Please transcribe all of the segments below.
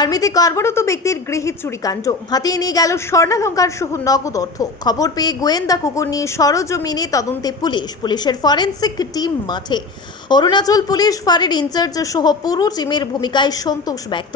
আর্মিতে কর্মরত ব্যক্তির গৃহে চুরিকাণ্ড, হাতিয়ে নিয়ে গেল স্বর্ণালঙ্কার সহ নগদ অর্থ। খবর পেয়ে গোয়েন্দা কুকুর নিয়ে সরজমিনে তদন্তে পুলিশের ফরেন্সিক টিম মাঠে। অরুণাচল পুলিশ ফাঁড়ির ইনচার্জ সহ পুরো টিমের ভূমিকায় সন্তোষ ব্যক্ত।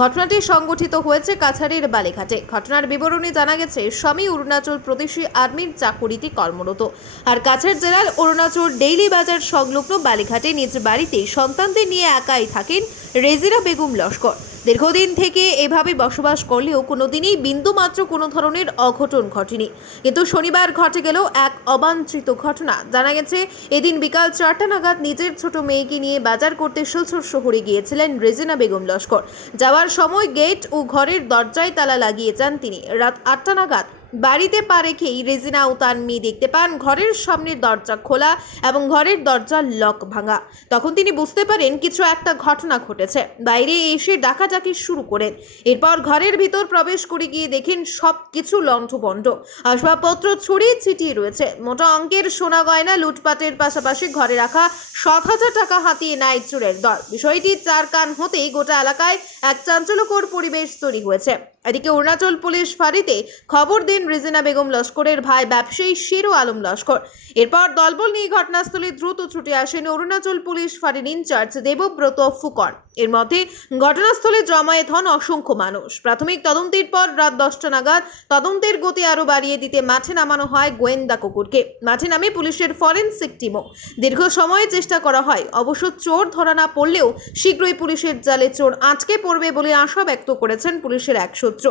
ঘটনাটি সংঘটিত হয়েছে কাছাড়ের বালিঘাটে। ঘটনার বিবরণী জানা গেছে, স্বামী অরুণাচল প্রদেশী আর্মির চাকুরিতে কর্মরত, আর কাছাড় জেলার অরুণাচল ডেইলি বাজার সংলগ্ন বালিঘাটে নিজ বাড়িতে সন্তানদের নিয়ে একাই থাকেন রেজিনা বেগম লস্কর। দীর্ঘদিন থেকে এভাবে বসবাস করলেও কোনোদিনই বিন্দুমাত্র কোনো ধরনের অঘটন ঘটেনি, কিন্তু শনিবার ঘটে গেল এক অবাঞ্ছিত ঘটনা। জানা গেছে, এদিন বিকাল 4টা নাগাদ নিজের ছোট মেয়েকে নিয়ে বাজার করতে শিলচর শহরে গিয়েছিলেন রেজিনা বেগম লস্কর। যাওয়ার সময় গেট ও ঘরের দরজায় তালা লাগিয়ে যান তিনি। রাত 8টা নাগাদ বাড়িতে পা রেখেই রেজিনা ও তার মেয়ে দেখতে পান ঘরের সামনের দরজা খোলা এবং ঘরের দরজার লক ভাঙা। তখন তিনি বুঝতে পারেন কিছু একটা ঘটনা ঘটেছে। বাইরে এসে ডাকাডাকি শুরু করেন। এরপর ঘরের ভিতর প্রবেশ করে গিয়ে দেখেন সব কিছু লণ্ঠভণ্ড, আসবাবপত্র ছড়িয়ে ছিটিয়ে রয়েছে। মোটা অঙ্কের সোনা গয়না লুটপাটের পাশাপাশি ঘরে রাখা 7,000 টাকা হাতিয়ে নেয় চোরের দল। বিষয়টি চার কান হতেই গোটা এলাকায় এক চাঞ্চল্যকর পরিবেশ তৈরি হয়েছে। এদিকে অরুণাচল পুলিশ ফাঁড়িতে খবর দেন রেজিনা বেগম লস্করের ভাই ব্যবসায়ী শেরু আলম লস্কর। এরপর দলবল নিয়ে ঘটনাস্থলে দ্রুত ছুটে আসেন অরুণাচল পুলিশ ফাঁড়ির ইনচার্জ দেবব্রত ফুকন। এর মধ্যে ঘটনাস্থলে জমায়েত হন অসংখ্য মানুষ। প্রাথমিক তদন্তের পর রাত 10টা নাগাদ তদন্তের গতি আরও বাড়িয়ে দিতে মাঠে নামানো হয় গোয়েন্দা কুকুরকে। মাঠে নামে পুলিশের ফরেন্সিক টিমও। দীর্ঘ সময়ে চেষ্টা করা হয়, অবশ্য চোর ধরা না পড়লেও শীঘ্রই পুলিশের জালে চোর আটকে পড়বে বলে আশা ব্যক্ত করেছেন পুলিশের এক সূত্র।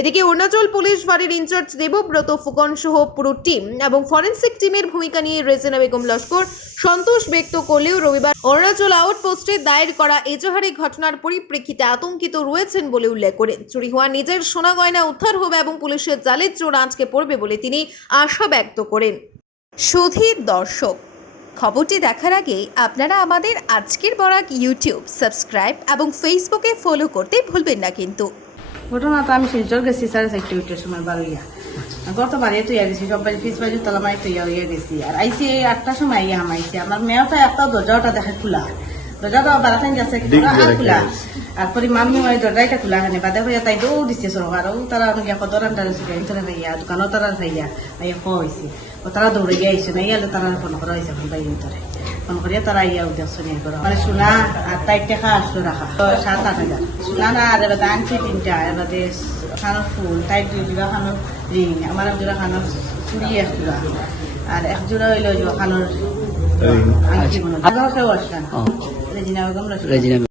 এদিকে অরুণাচল পুলিশ ফাঁড়ির ইনচার্জ দেবব্রত ফুকন সহ পুরো টিম এবং ফরেন্সিক টিমের ভূমিকা নিয়ে রেজিনা বেগম লস্কর সন্তোষ ব্যক্ত করলেও রবিবার অরুণাচল আউটপোস্টে দায়ের করা এজাহারি ঘটনার পরিপ্রেক্ষিতে আতঙ্কিত রয়েছেন বলে উল্লেখ করেন। চুরি হওয়া নিজের সোনা গয়না উদ্ধার হবে এবং পুলিশের জালে চোর আটকে পড়বে বলে তিনি আশা ব্যক্ত করেন। সুধীর দর্শক, খবরটি দেখার আগে আপনারা আমাদের আজকের বরাক ইউটিউব সাবস্ক্রাইব এবং ফেসবুকে ফলো করতে ভুলবেন না কিন্তু। ঘটনাটা আমি শিলচর গেছি 4:30 সময় বারোইয়া গত বাড়ি তৈয়া গেছি, সব বাড়ি পিস বাড়ি তলা মাই তৈয়া হইয়া গেছি। আর আইসি 8টার সময় আইয়া হামাইছি। আমার মেয়েও তো একটা দরজাটা দেখে খোলা, দরজাটা বারাতান যাচ্ছে খোলা। তারপরে মামি ওই দরজাটা খোলা হানে বাদে হইয়া তাই দৌড় দিচ্ছে সরকার। তারা দোকান টানে ইন্টারনেট হইয়া দোকানও তারা খাইয়া আইয়া খাওয়া হয়েছে। তারা দৌড়ে গিয়ে আইসে না গেলে তারা ফোন করা হয়েছে বাইরে ভিতরে ফোন করিয়া তারা ইয়া উদ্দেশ্য নিয়ে করা মানে সোনা আর 4 টাকা আসলো রাখা 7-8 হাজার সোনা না। আর এবার আনছি 3টা, এবার খানোর ফুল তাই 2 জোড়া খানোর রিং, আমার 1 জোড়া খানোর চুড়ি 1 জোড়া, আর 1 জোড়া হইল খানোর আনছি। রেজিনা বেগম